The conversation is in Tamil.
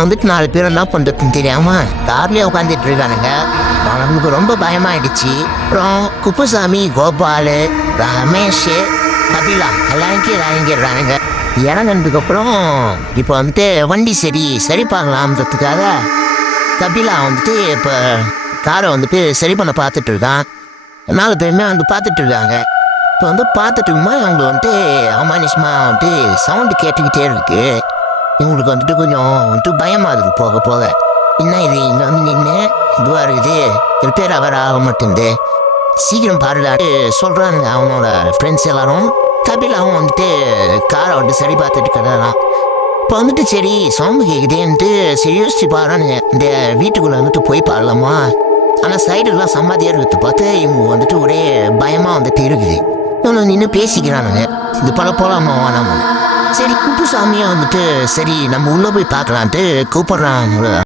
வந்துட்டு 4 பேர் என்ன பண்ணுறதுன்னு தெரியாமல் கார்லேயே உட்காந்துட்டு இருக்கானுங்க. அவனுக்கு ரொம்ப பயமாயிடுச்சு. அப்புறம் குப்புசாமி, கோபால், ரமேஷ், கபிலா எல்லாரும் கீழே இறங்கிடுறானுங்க. இறங்கினதுக்கப்புறம் இப்போ வந்துட்டு வண்டி சரி பார்க்கலாம்ன்றதுக்காக கபிலா வந்துட்டு இப்போ காரை வந்துட்டு சரி பண்ண பார்த்துட்டு இருக்கான். 4 பேருமே வந்து பார்த்துட்டு இருக்காங்க. இப்போ வந்து பார்த்துட்டு இருக்கும்போது அவங்க வந்துட்டு அமானுஷமாக வந்துட்டு சவுண்டு கேட்டுக்கிட்டே இருக்கு. இவங்களுக்கு வந்துட்டு கொஞ்சம் வந்துட்டு பயமாக இருக்குது. போக போக என்ன இது இங்கே வந்து நின்று இதுவாக இருக்குது, ரிப்பேர் ஆக மாட்டேங்குது, சீக்கிரம் பாருடாட்டு சொல்கிறானுங்க அவனோட ஃப்ரெண்ட்ஸ் எல்லாரும். கபிலாவும் வந்துட்டு காரை வந்துட்டு சரி பார்த்துட்டு இருக்கிறதான். இப்போ வந்துட்டு சரி சவுண்டு கேட்குதேன்ட்டு சரி யோசிச்சு பாருங்க, இந்த வீட்டுக்குள்ளே வந்துட்டு போய் பாடலாமா. ஆனால் சைடுலாம் சம்பாதியாக இருக்கிறது பார்த்து இவங்க வந்துட்டு ஒரே பயமாக வந்துட்டு இருக்குது. இவங்க நின்று பேசிக்கிறானுங்க, இது போலாமா வேணாமா. சரி குப்புசாமியாக வந்துட்டு சரி நம்ம உள்ளே போய் பார்க்கலான்ட்டு கூப்பிட்றாங்க.